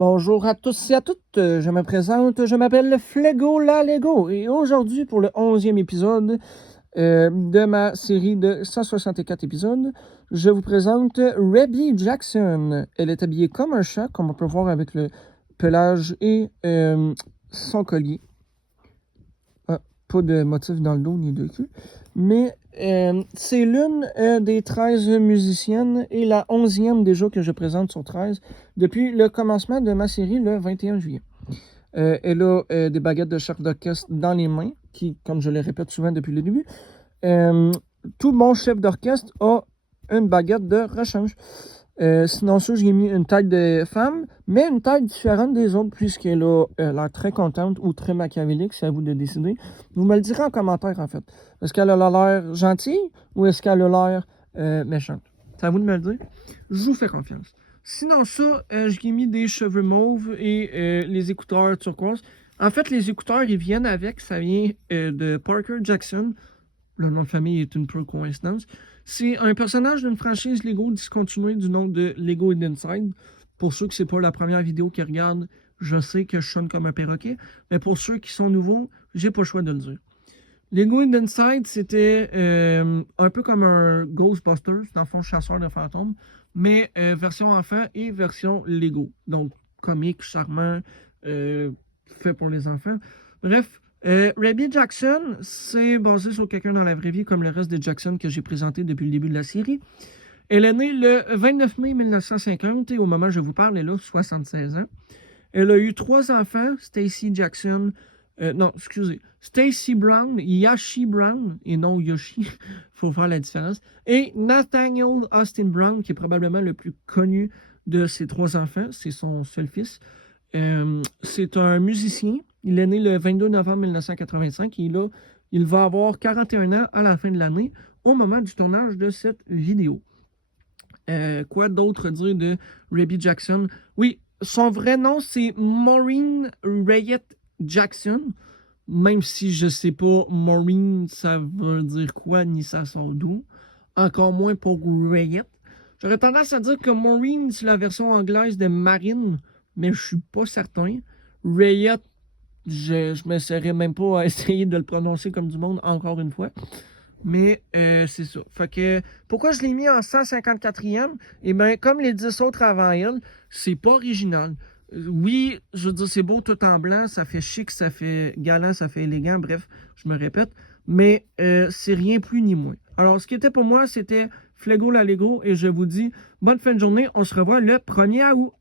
Bonjour à tous et à toutes, je me présente, je m'appelle Flego la Lego et aujourd'hui pour le 11e épisode de ma série de 164 épisodes, je vous présente Rebby Jackson. Elle est habillée comme un chat, comme on peut voir avec le pelage et son collier. Ah, pas de motif dans le dos ni de cul. Mais c'est l'une des 13 musiciennes et la 11e déjà que je présente sur 13 depuis le commencement de ma série le 21 juillet. Elle a des baguettes de chef d'orchestre dans les mains, qui, comme je le répète souvent depuis le début, tout bon chef d'orchestre a une baguette de rechange. Sinon ça, j'ai mis une taille de femme, mais une taille différente des autres, puisqu'elle a l'air très contente ou très machiavélique, c'est à vous de décider. Vous me le direz en commentaire, en fait. Est-ce qu'elle a l'air gentille ou est-ce qu'elle a l'air méchante? C'est à vous de me le dire. Je vous fais confiance. Sinon ça, j'ai mis des cheveux mauves et les écouteurs turquoise. En fait, les écouteurs, ils viennent avec, ça vient de Parker Jackson. Le nom de famille est une pure coïncidence. C'est un personnage d'une franchise Lego discontinuée du nom de Lego Hidden Inside. Pour ceux que c'est pas la première vidéo qu'ils regardent, je sais que je sonne comme un perroquet, mais pour ceux qui sont nouveaux, j'ai pas le choix de le dire. Lego Hidden Inside, c'était un peu comme un Ghostbusters, dans le fond, chasseur de fantômes, mais version enfant et version Lego. Donc, comique, charmant, fait pour les enfants. Bref, Rebby Jackson, c'est basé sur quelqu'un dans la vraie vie, comme le reste des Jackson que j'ai présenté depuis le début de la série. Elle est née le 29 mai 1950 et au moment où je vous parle, elle a 76 ans. Elle a eu 3 enfants, Stacy Jackson, non, excusez, Stacy Brown, Yashi Brown, et non Yoshi, faut faire la différence, et Nathaniel Austin Brown, qui est probablement le plus connu de ses 3 enfants, c'est son seul fils. C'est un musicien, il est né le 22 novembre 1985 et il va avoir 41 ans à la fin de l'année, au moment du tournage de cette vidéo. Quoi d'autre dire de Rebby Jackson? Oui, son vrai nom, c'est Maureen Rayette Jackson. Même si je sais pas, Maureen, ça veut dire quoi, ni ça sort d'où. Encore moins pour Rayette. J'aurais tendance à dire que Maureen, c'est la version anglaise de Marine, mais je suis pas certain. Rayette, je m'essaierai même pas à essayer de le prononcer comme du monde, encore une fois. Mais c'est ça. Fait que pourquoi je l'ai mis en 154e? Eh bien, comme les 10 autres avant elle, c'est pas original. Oui, je veux dire, c'est beau tout en blanc, ça fait chic, ça fait galant, ça fait élégant, bref, je me répète. Mais c'est rien plus ni moins. Alors, ce qui était pour moi, c'était Flego la Lego et je vous dis bonne fin de journée. On se revoit le 1er août.